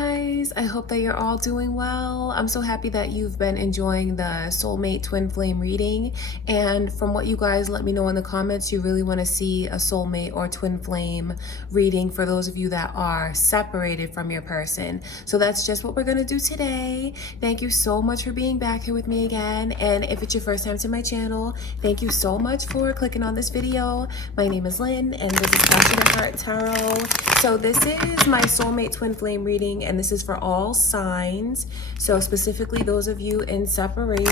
guys, I hope that you're all doing well. I'm so happy that you've been enjoying the Soulmate Twin Flame reading, and from what you guys let me know in the comments, you really want to see a soulmate or twin flame reading for those of you that are separated from your person. So that's just what we're going to do today. Thank you so much for being back here with me again, and if it's your first time to my channel, thank you so much for clicking on this video. My name is Lynn and this is Passionate Heart Tarot. So this is my Soulmate Twin Flame reading, and this is for all signs, so specifically those of you in separation.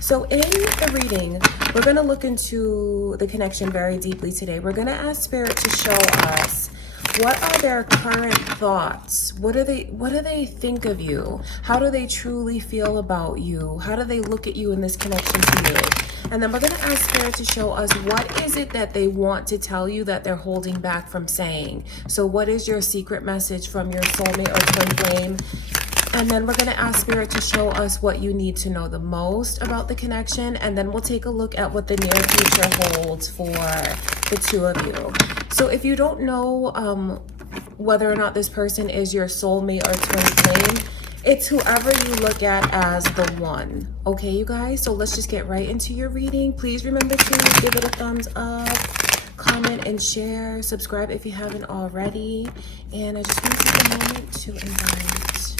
So in the reading, we're going to look into the connection very deeply today. We're going to ask Spirit to show us what are their current thoughts. What do they think of you? How do they truly feel about you? How do they look at you in this connection to you? And then we're going to ask Spirit to show us what is it that they want to tell you that they're holding back from saying. So what is your secret message from your soulmate or twin flame? And then we're going to ask Spirit to show us what you need to know the most about the connection. And then we'll take a look at what the near future holds for the two of you. So if you don't know whether or not this person is your soulmate or twin flame, it's whoever you look at as the one. Okay, you guys? So let's just get right into your reading. Please remember to give it a thumbs up, comment and share, subscribe if you haven't already. And I just want to take a moment to invite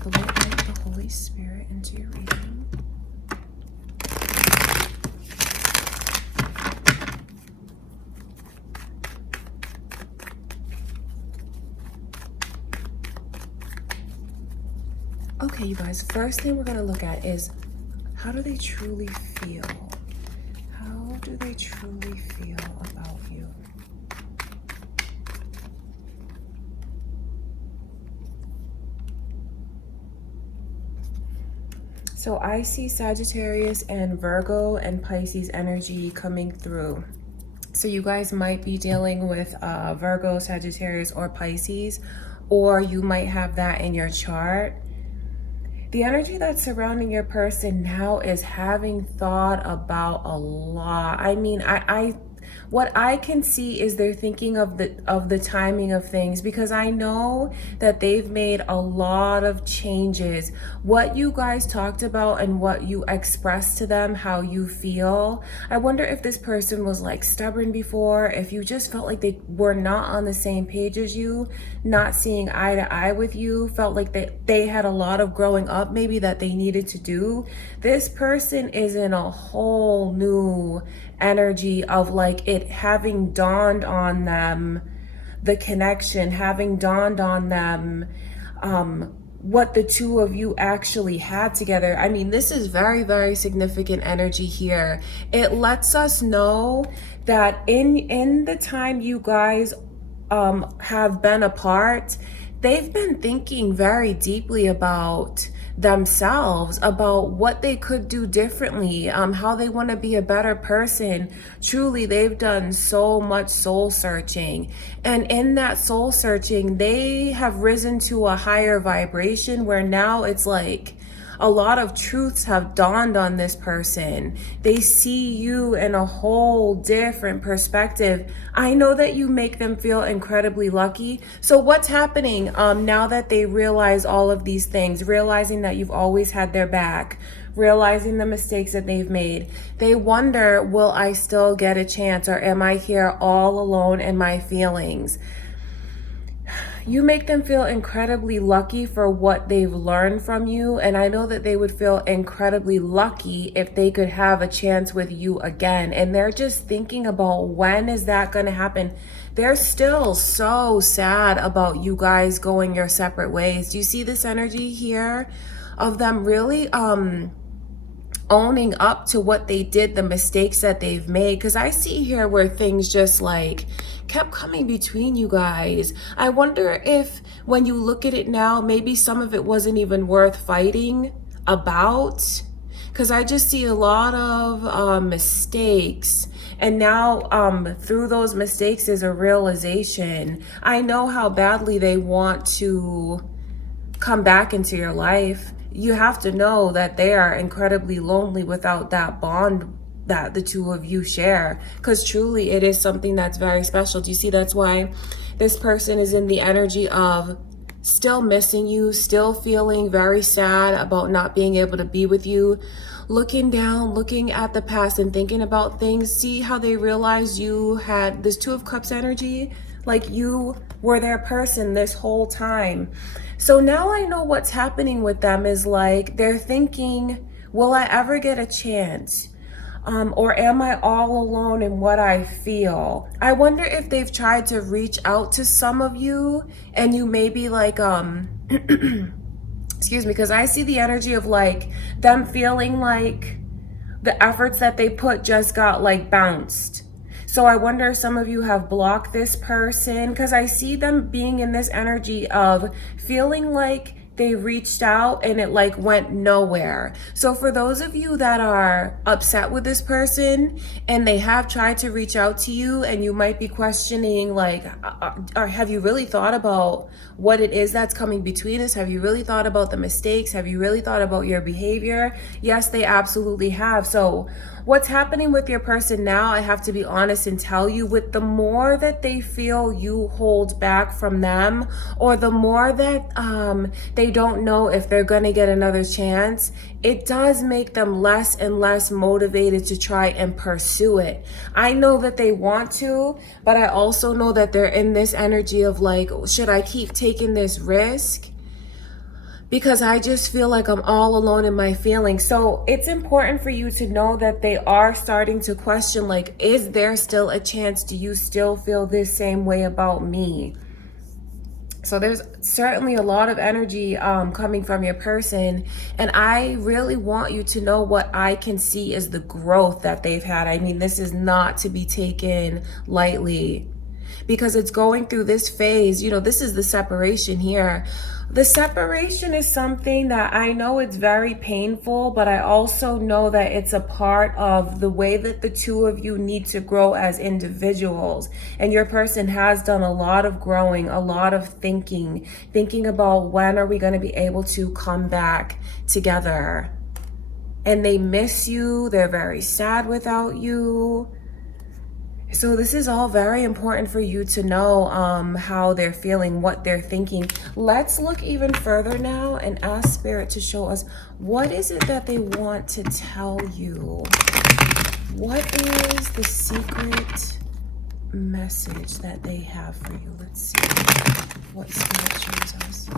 the white light, the Holy Spirit into your reading. Okay, you guys, first thing we're going to look at is how do they truly feel? How do they truly feel about you? So I see Sagittarius and Virgo and Pisces energy coming through. So you guys might be dealing with Virgo, Sagittarius, or Pisces, or you might have that in your chart. The energy that's surrounding your person now is having thought about a lot. I mean, what I can see is they're thinking of the timing of things, because I know that they've made a lot of changes. What you guys talked about and what you expressed to them, how you feel. I wonder if this person was like stubborn before, if you just felt like they were not on the same page as you, not seeing eye to eye with you, felt like they had a lot of growing up maybe that they needed to do. This person is in a whole new energy of like it having dawned on them, the connection having dawned on them, what the two of you actually had together. I mean, this is very, very significant energy here. It lets us know that in the time you guys have been apart, they've been thinking very deeply about themselves, about what they could do differently, how they want to be a better person. Truly, they've done so much soul searching, and in that soul searching they have risen to a higher vibration where now it's like a lot of truths have dawned on this person. They see you in a whole different perspective. I know that you make them feel incredibly lucky. So what's happening now that they realize all of these things, realizing that you've always had their back, realizing the mistakes that they've made? They wonder, will I still get a chance, or am I here all alone in my feelings? You make them feel incredibly lucky for what they've learned from you, and I know that they would feel incredibly lucky if they could have a chance with you again. And they're just thinking about, when is that going to happen? They're still so sad about you guys going your separate ways. Do you see this energy here of them really owning up to what they did, the mistakes that they've made? Because I see here where things just like kept coming between you guys. I wonder if when you look at it now, maybe some of it wasn't even worth fighting about, because I just see a lot of mistakes. And now through those mistakes is a realization. I know how badly they want to come back into your life. You have to know that they are incredibly lonely without that bond that the two of you share, because truly it is something that's very special. Do you see? That's why this person is in the energy of still missing you, still feeling very sad about not being able to be with you, looking down, looking at the past and thinking about things. See how they realized you had this Two of Cups energy, like you were their person this whole time. So now I know what's happening with them is like they're thinking, will I ever get a chance? Or am I all alone in what I feel? I wonder if they've tried to reach out to some of you and you may be like, excuse me, because I see the energy of like them feeling like the efforts that they put just got like bounced. So I wonder if some of you have blocked this person, because I see them being in this energy of feeling like they reached out and it like went nowhere. So for those of you that are upset with this person and they have tried to reach out to you and you might be questioning like, have you really thought about what it is that's coming between us? Have you really thought about the mistakes? Have you really thought about your behavior? Yes, they absolutely have. So what's happening with your person now, I have to be honest and tell you, with the more that they feel you hold back from them, or the more that they don't know if they're going to get another chance, it does make them less and less motivated to try and pursue it. I know that they want to, but I also know that they're in this energy of like, should I keep taking this risk? Because I just feel like I'm all alone in my feelings. So it's important for you to know that they are starting to question, like, is there still a chance? Do you still feel this same way about me? So there's certainly a lot of energy coming from your person. And I really want you to know what I can see is the growth that they've had. I mean, this is not to be taken lightly, because it's going through this phase. You know, this is the separation here. The separation is something that I know it's very painful, but I also know that it's a part of the way that the two of you need to grow as individuals. And your person has done a lot of growing, a lot of thinking about when are we going to be able to come back together. And they miss you. They're very sad without you. So this is all very important for you to know how they're feeling, what they're thinking. Let's look even further now and ask Spirit to show us, what is it that they want to tell you? What is the secret message that they have for you? Let's see what Spirit shows us.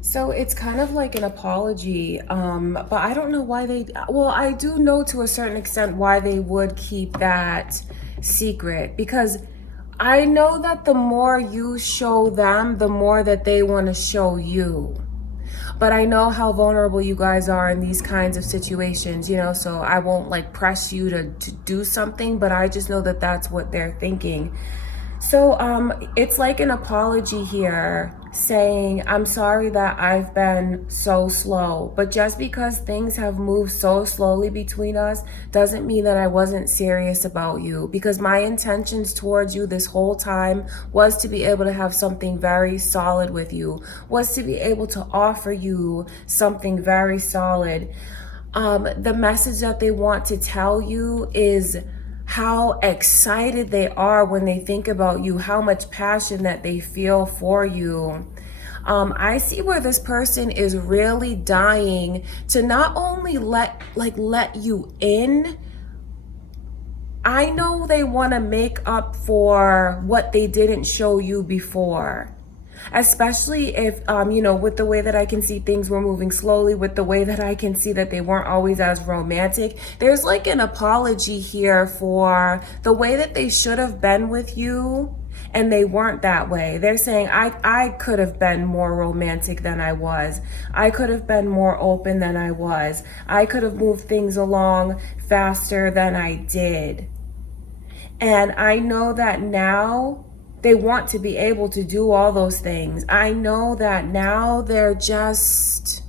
So it's kind of like an apology, but I don't know why they, well, I do know to a certain extent why they would keep that secret, because I know that the more you show them, the more that they want to show you. But I know how vulnerable you guys are in these kinds of situations, you know, so I won't like press you to do something, but I just know that that's what they're thinking. So it's like an apology here, saying, I'm sorry that I've been so slow, but just because things have moved so slowly between us doesn't mean that I wasn't serious about you, because my intentions towards you this whole time was to be able to have something very solid with you, was to be able to offer you something very solid. The message that they want to tell you is how excited they are when they think about you, how much passion that they feel for you. I see where this person is really dying to not only let you in. I know they want to make up for what they didn't show you before. Especially if, you know, with the way that I can see things were moving slowly, with the way that I can see that they weren't always as romantic. There's like an apology here for the way that they should have been with you and they weren't that way. They're saying, I could have been more romantic than I was. I could have been more open than I was. I could have moved things along faster than I did. And I know that now they want to be able to do all those things. I know that now they're just,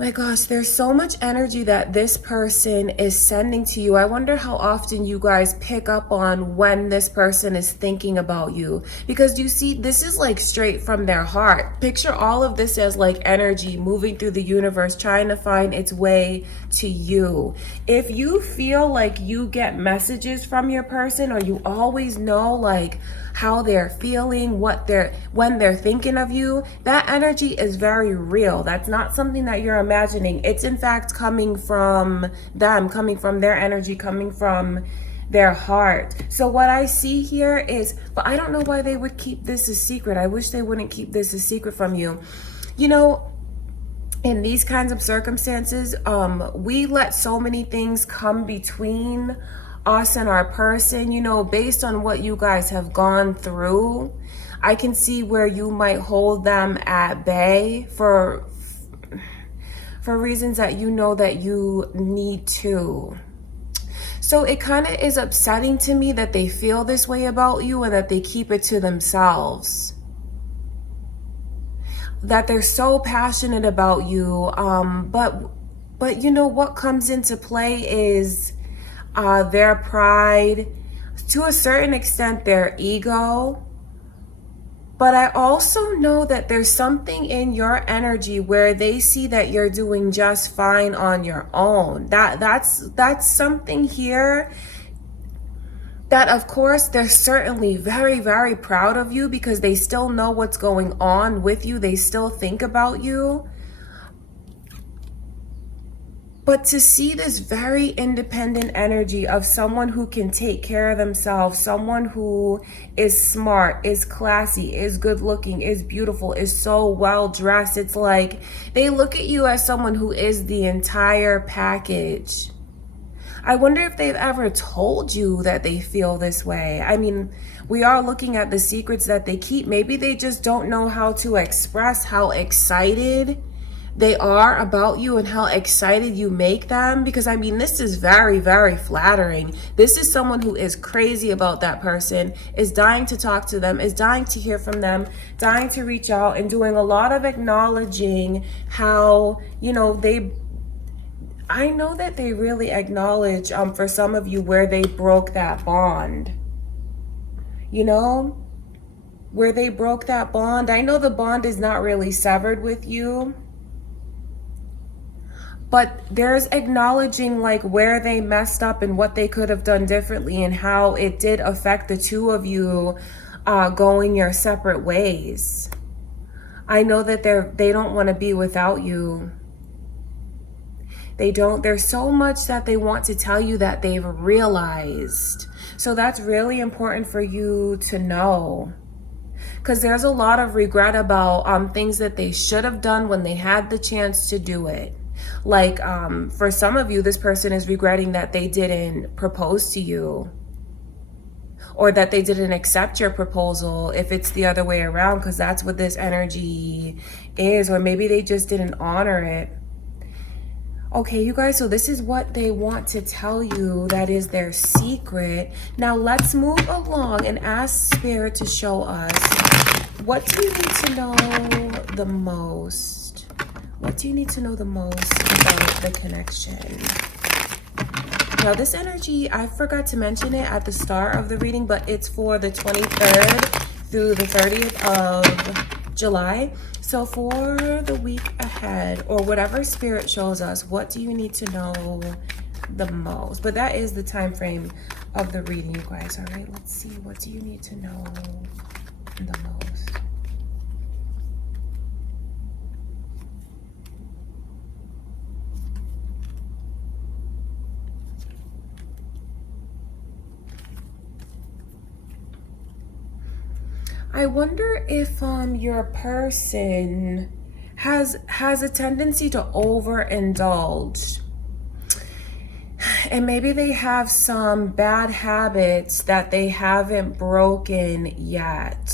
My gosh, there's so much energy that this person is sending to you. I wonder how often you guys pick up on when this person is thinking about you. Because you see, this is like straight from their heart. Picture all of this as like energy moving through the universe, trying to find its way to you. If you feel like you get messages from your person, or you always know like how they're feeling, when they're thinking of you, that energy is very real. That's not something that you're imagining. It's in fact coming from them, coming from their energy, coming from their heart. So what I see here is, but I don't know why they would keep this a secret. I wish they wouldn't keep this a secret from you. You know, in these kinds of circumstances, we let so many things come between us and our person, you know, based on what you guys have gone through. I can see where you might hold them at bay for reasons that you know that you need to. So it kind of is upsetting to me that they feel this way about you and that they keep it to themselves. That they're so passionate about you, but you know what comes into play is their pride, to a certain extent their ego. But I also know that there's something in your energy where they see that you're doing just fine on your own. That's something here that, of course, they're certainly very, very proud of you because they still know what's going on with you. They still think about you. But to see this very independent energy of someone who can take care of themselves, someone who is smart, is classy, is good looking, is beautiful, is so well dressed, it's like they look at you as someone who is the entire package. I wonder if they've ever told you that they feel this way. I mean, we are looking at the secrets that they keep. Maybe they just don't know how to express how excited they are about you and how excited you make them. Because I mean, this is very, very flattering. This is someone who is crazy about that person, is dying to talk to them, is dying to hear from them, dying to reach out, and doing a lot of acknowledging how, you know, I know that they really acknowledge for some of you where they broke that bond. You know, where they broke that bond. I know the bond is not really severed with you, but there's acknowledging like where they messed up and what they could have done differently and how it did affect the two of you going your separate ways. I know that they don't want to be without you. They don't. There's so much that they want to tell you that they've realized. So that's really important for you to know. Because there's a lot of regret about things that they should have done when they had the chance to do it. Like for some of you, this person is regretting that they didn't propose to you, or that they didn't accept your proposal if it's the other way around, because that's what this energy is. Or maybe they just didn't honor it. Okay, you guys, so this is what they want to tell you. That is their secret. Now let's move along and ask Spirit to show us, what do you need to know the most? What do you need to know the most about the connection? Now this energy, I forgot to mention it at the start of the reading, but it's for the 23rd through the 30th of July. So for the week ahead, or whatever Spirit shows us, what do you need to know the most? But that is the time frame of the reading, you guys. All right, let's see. What do you need to know the most? I wonder if your person has a tendency to overindulge, and maybe they have some bad habits that they haven't broken yet.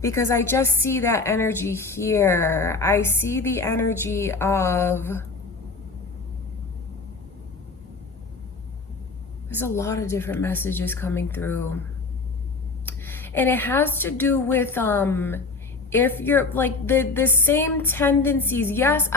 Because I just see that energy here. I see the energy of, there's a lot of different messages coming through. And it has to do with if you're like the same tendencies, yes,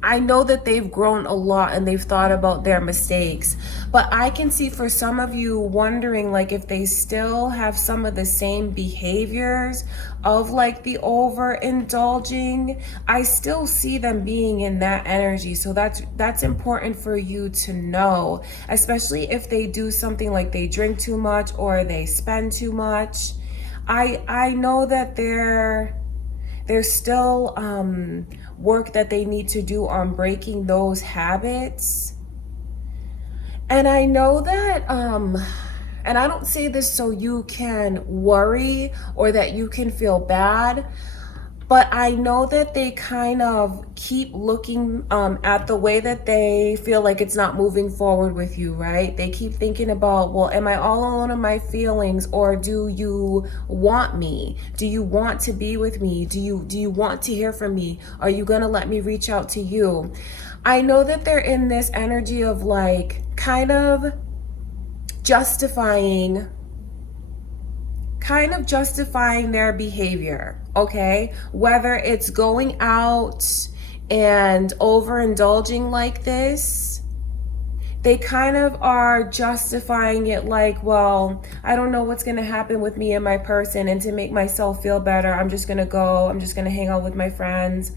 I know that they've grown a lot and they've thought about their mistakes, but I can see for some of you wondering like if they still have some of the same behaviors of like the overindulging. I still see them being in that energy. So that's important for you to know, especially if they do something like they drink too much or they spend too much. I know that there's still work that they need to do on breaking those habits. And I know that and I don't say this so you can worry or that you can feel bad, but I know that they kind of keep looking at the way that they feel like it's not moving forward with you, right? They keep thinking about, well, am I all alone in my feelings, or do you want me? Do you want to be with me? Do you want to hear from me? Are you gonna let me reach out to you? I know that they're in this energy of like kind of justifying their behavior, okay? Whether it's going out and overindulging like this, they kind of are justifying it like, well, I don't know what's gonna happen with me and my person, and to make myself feel better, I'm just gonna hang out with my friends.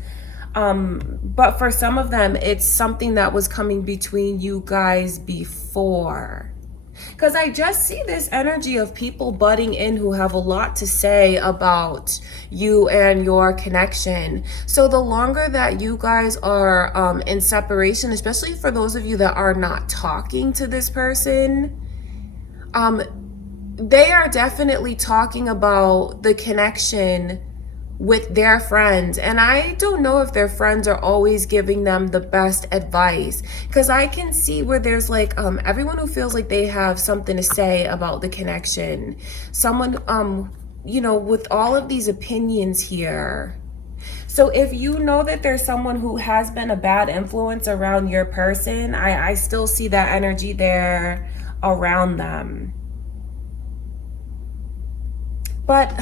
But for some of them, it's something that was coming between you guys before. Because I just see this energy of people butting in who have a lot to say about you and your connection. So the longer that you guys are in separation, especially for those of you that are not talking to this person, they are definitely talking about the connection with their friends. And I don't know if their friends are always giving them the best advice, because I can see where there's like everyone who feels like they have something to say about the connection. Someone with all of these opinions here. So if you know that there's someone who has been a bad influence around your person, I still see that energy there around them. But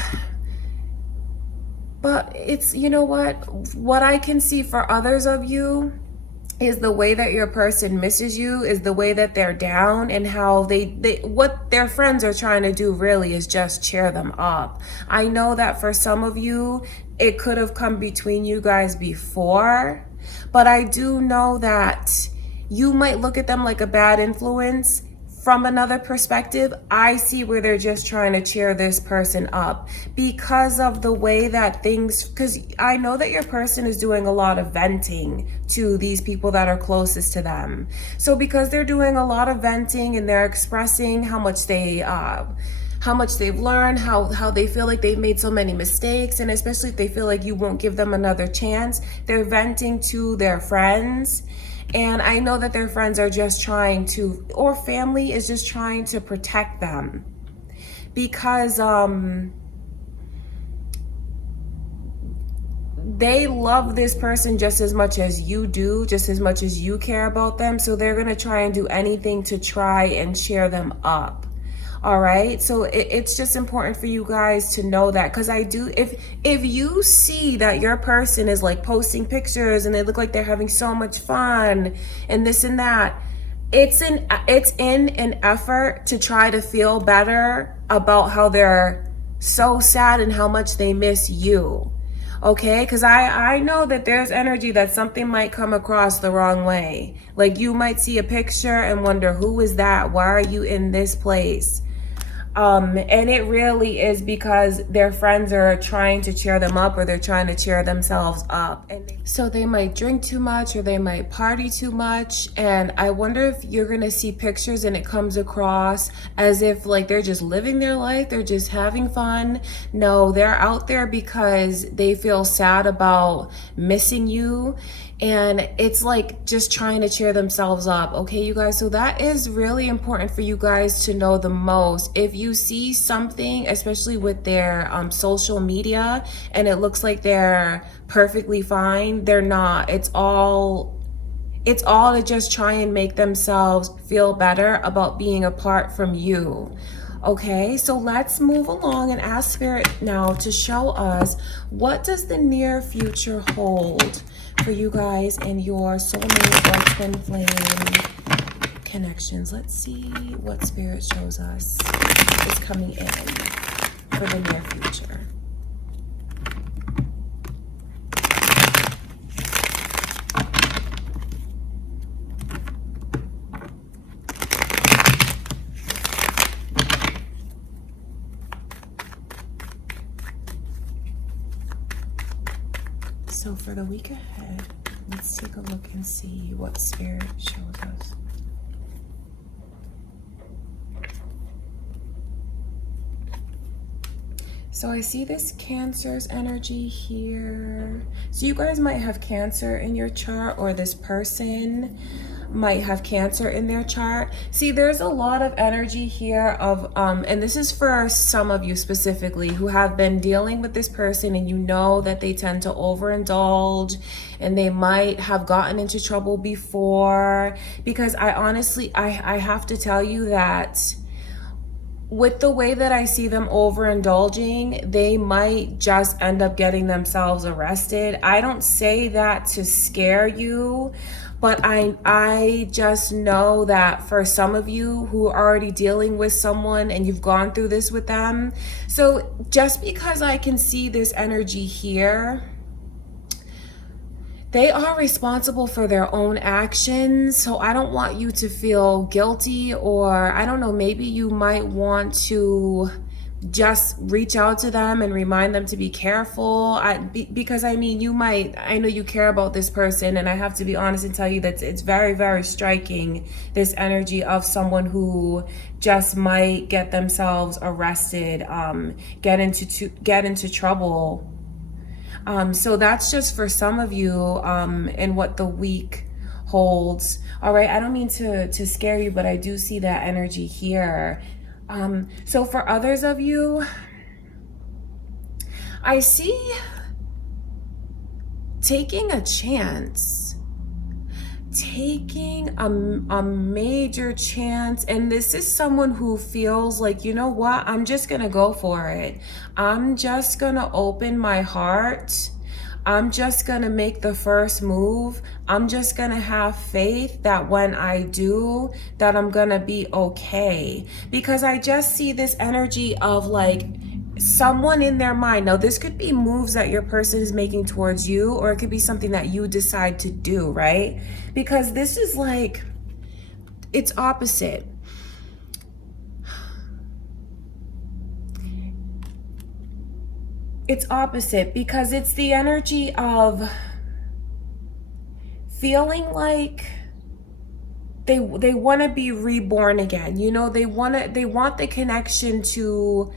it's, you know what I can see for others of you is the way that your person misses you, is the way that they're down, and how they what their friends are trying to do really is just cheer them up. I know that for some of you, it could have come between you guys before, but I do know that you might look at them like a bad influence. From another perspective, I see where they're just trying to cheer this person up because of the way that because I know that your person is doing a lot of venting to these people that are closest to them. So because they're doing a lot of venting and they're expressing how much they've learned, how they feel like they've made so many mistakes, and especially if they feel like you won't give them another chance, they're venting to their friends. And I know that their friends are just trying to, or family is just trying to protect them, because they love this person just as much as you do, just as much as you care about them. So they're going to try and do anything to try and cheer them up. All right. So it's just important for you guys to know that, because if you see that your person is like posting pictures and they look like they're having so much fun and this and that, it's in an effort to try to feel better about how they're so sad and how much they miss you. Okay, because I know that there's energy that something might come across the wrong way. Like you might see a picture and wonder, who is that? Why are you in this place? And it really is because their friends are trying to cheer them up, or they're trying to cheer themselves up. And so they might drink too much, or they might party too much. And I wonder if you're going to see pictures and it comes across as if like they're just living their life, they're just having fun. No, they're out there because they feel sad about missing you. And it's like just trying to cheer themselves up. Okay, you guys, so that is really important for you guys to know the most. If you see something, especially with their social media, and it looks like they're perfectly fine, they're not. It's all to just try and make themselves feel better about being apart from you. Okay, so let's move along and ask Spirit now to show us, what does the near future hold for you guys and your soulmate or twin flame connections? Let's see what Spirit shows us is coming in for the near future. So for the week ahead, let's take a look and see what Spirit shows us. So I see this Cancer's energy here. So you guys might have Cancer in your chart, or this person might have Cancer in their chart. See, there's a lot of energy here of, and this is for some of you specifically who have been dealing with this person, and you know that they tend to overindulge and they might have gotten into trouble before. Because I honestly, I have to tell you that with the way that I see them overindulging, they might just end up getting themselves arrested. I don't say that to scare you, but I just know that for some of you who are already dealing with someone and you've gone through this with them, so just because I can see this energy here, they are responsible for their own actions. So I don't want you to feel guilty, or I don't know, maybe you might want to just reach out to them and remind them to be careful. Because I mean, I know you care about this person, and I have to be honest and tell you that it's very, very striking, this energy of someone who just might get themselves arrested, get into trouble. So that's just for some of you, and what the week holds. All right, I don't mean to scare you, but I do see that energy here. So for others of you, I see taking a chance, taking a major chance. And this is someone who feels like, you know what, I'm just gonna go for it. I'm just gonna open my heart. I'm just gonna make the first move. I'm just gonna have faith that when I do, that I'm gonna be okay. Because I just see this energy of like someone in their mind. Now, this could be moves that your person is making towards you, or it could be something that you decide to do, right? Because this is like, it's opposite. It's opposite because it's the energy of feeling like they want to be reborn again. You know, they want the connection to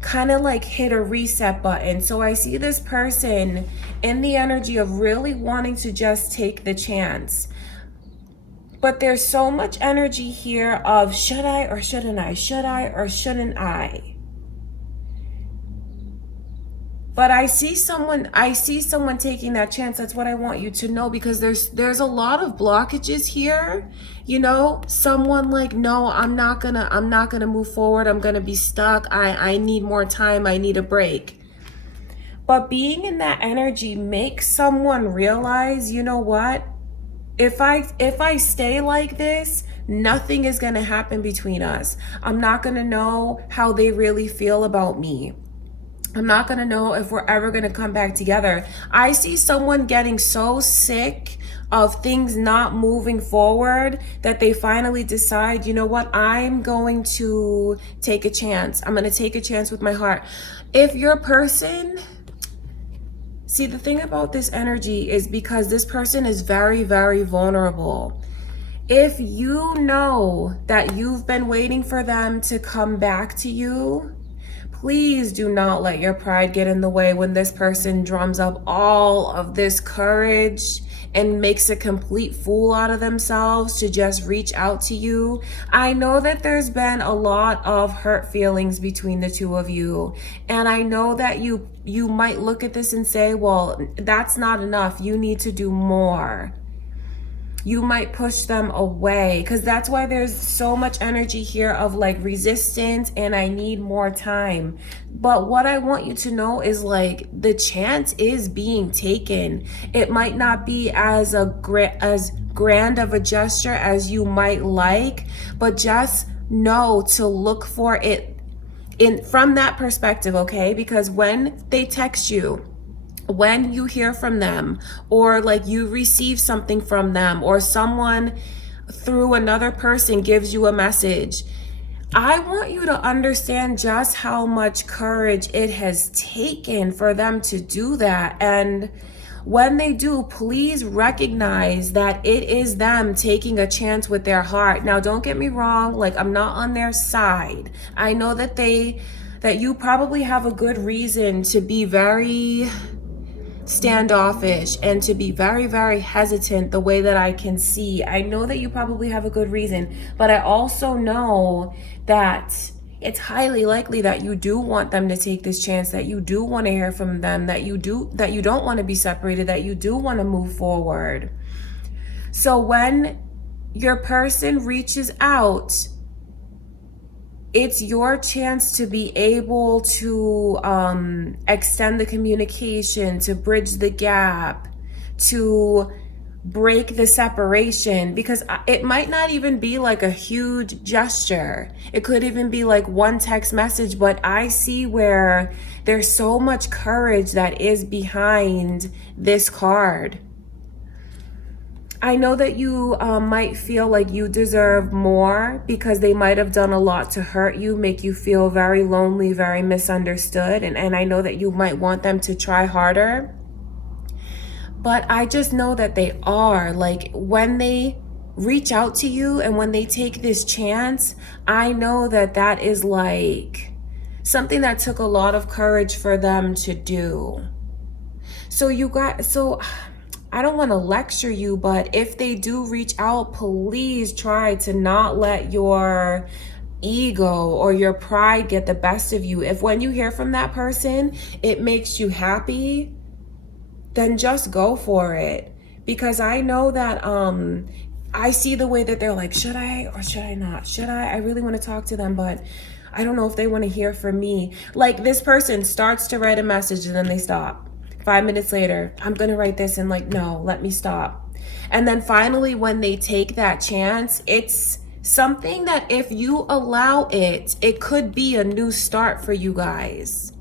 kind of like hit a reset button. So I see this person in the energy of really wanting to just take the chance. But there's so much energy here of should I or shouldn't I? Should I or shouldn't I? But I see someone taking that chance. That's what I want you to know, because there's a lot of blockages here. You know, someone like, no, I'm not gonna move forward. I'm gonna be stuck. I need more time. I need a break. But being in that energy makes someone realize, you know what? If I stay like this, nothing is gonna happen between us. I'm not gonna know how they really feel about me. I'm not going to know if we're ever going to come back together. I see someone getting so sick of things not moving forward that they finally decide, you know what, I'm going to take a chance. I'm going to take a chance with my heart. If your person, see, the thing about this energy is because this person is very, very vulnerable. If you know that you've been waiting for them to come back to you, please do not let your pride get in the way when this person drums up all of this courage and makes a complete fool out of themselves to just reach out to you. I know that there's been a lot of hurt feelings between the two of you. And I know that you might look at this and say, well, that's not enough. You need to do more. You might push them away, because that's why there's so much energy here of like resistance and I need more time. But what I want you to know is like the chance is being taken. It might not be as grand of a gesture as you might like, but just know to look for it in from that perspective, okay? Because when they text you, when you hear from them, or like you receive something from them, or someone through another person gives you a message, I want you to understand just how much courage it has taken for them to do that. And when they do, please recognize that it is them taking a chance with their heart. Now, don't get me wrong, like I'm not on their side. I know that you probably have a good reason to be very standoffish and to be very, very hesitant the way that I can see. I know that you probably have a good reason, but I also know that it's highly likely that you do want them to take this chance, that you do want to hear from them, that you don't want to be separated, that you do want to move forward. So when your person reaches out, it's your chance to be able to extend the communication, to bridge the gap, to break the separation, because it might not even be like a huge gesture. It could even be like one text message, but I see where there's so much courage that is behind this card. I know that you might feel like you deserve more because they might have done a lot to hurt you, make you feel very lonely, very misunderstood. And I know that you might want them to try harder. But I just know that they are. Like when they reach out to you and when they take this chance, I know that that is like something that took a lot of courage for them to do. So I don't want to lecture you, but if they do reach out, please try to not let your ego or your pride get the best of you. If when you hear from that person, it makes you happy, then just go for it. Because I know that I see the way that they're like, should I or should I not? Should I really want to talk to them, but I don't know if they want to hear from me. Like this person starts to write a message and then they stop. 5 minutes later, I'm going to write this and like, no, let me stop. And then finally, when they take that chance, it's something that if you allow it, it could be a new start for you guys.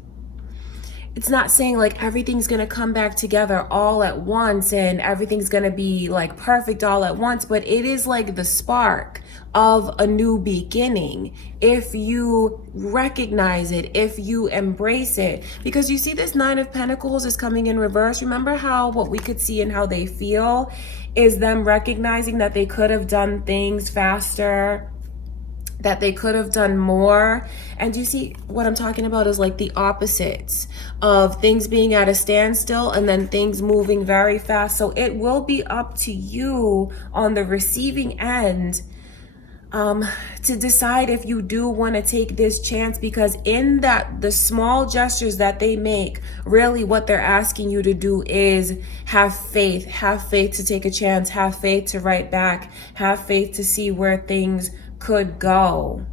It's not saying like everything's going to come back together all at once and everything's going to be like perfect all at once, but it is like the spark of a new beginning if you recognize it, if you embrace it. Because you see this Nine of Pentacles is coming in reverse. Remember how what we could see and how they feel is them recognizing that they could have done things faster, that they could have done more. And you see what I'm talking about is like the opposites of things being at a standstill and then things moving very fast. So it will be up to you on the receiving end to decide if you do want to take this chance, because in that the small gestures that they make, really what they're asking you to do is have faith to take a chance, have faith to write back, have faith to see where things could go.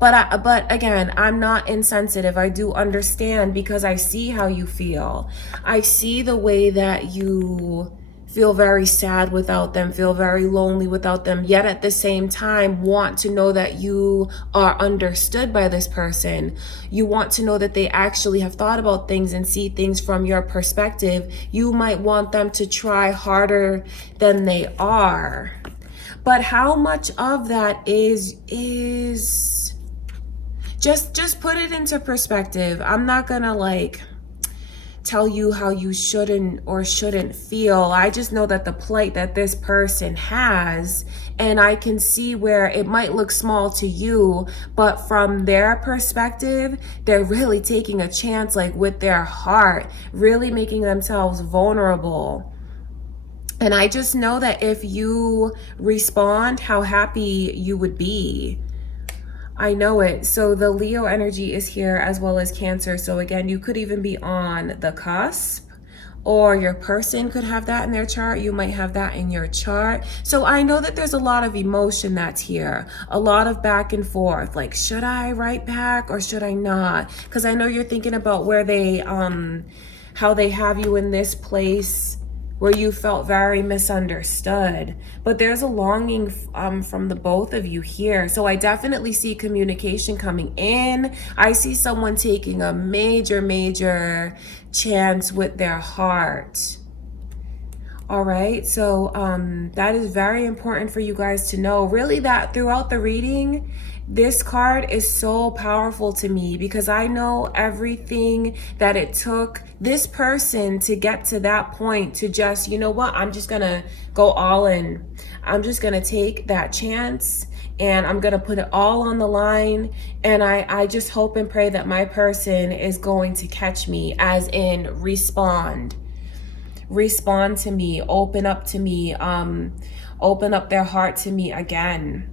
But again, I'm not insensitive. I do understand because I see how you feel. I see the way that you feel very sad without them, feel very lonely without them, yet at the same time want to know that you are understood by this person. You want to know that they actually have thought about things and see things from your perspective. You might want them to try harder than they are. But how much of that is just put it into perspective. I'm not gonna like tell you how you shouldn't or shouldn't feel. I just know that the plight that this person has, and I can see where it might look small to you, but from their perspective, they're really taking a chance, like with their heart, really making themselves vulnerable. And I just know that if you respond, how happy you would be. I know it. So the Leo energy is here as well as Cancer. So again, you could even be on the cusp, or your person could have that in their chart. You might have that in your chart. So I know that there's a lot of emotion that's here, a lot of back and forth. Like, should I write back or should I not? Because I know you're thinking about where they, how they have you in this place where you felt very misunderstood. But there's a longing from the both of you here. So I definitely see communication coming in. I see someone taking a major chance with their heart. All right, so that is very important for you guys to know. Really, that throughout the reading, this card is so powerful to me because I know everything that it took this person to get to that point to just, you know what, I'm just gonna go all in. I'm just gonna take that chance and I'm gonna put it all on the line. And I just hope and pray that my person is going to catch me, as in respond to me, open up to me, open up their heart to me again.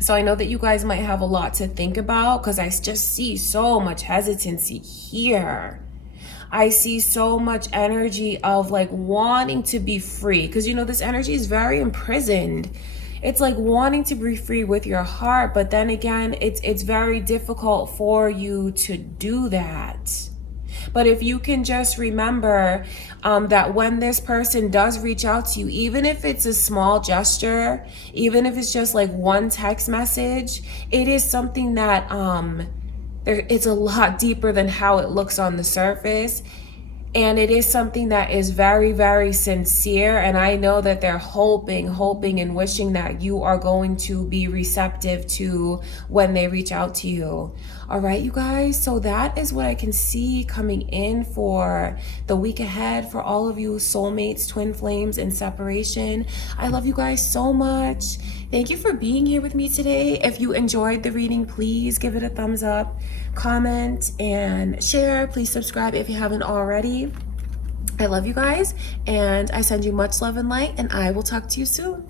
So I know that you guys might have a lot to think about because I just see so much hesitancy here. I see so much energy of like wanting to be free because, you know, this energy is very imprisoned. It's like wanting to be free with your heart, but then again, it's very difficult for you to do that. But if you can just remember that when this person does reach out to you, even if it's a small gesture, even if it's just like one text message, it is something that it's a lot deeper than how it looks on the surface. And it is something that is very sincere. And I know that they're hoping and wishing that you are going to be receptive to when they reach out to you. All right, you guys. So that is what I can see coming in for the week ahead for all of you soulmates, twin flames, and separation. I love you guys so much. Thank you for being here with me today. If you enjoyed the reading, please give it a thumbs up, comment, and share. Please subscribe if you haven't already. I love you guys, and I send you much love and light, and I will talk to you soon.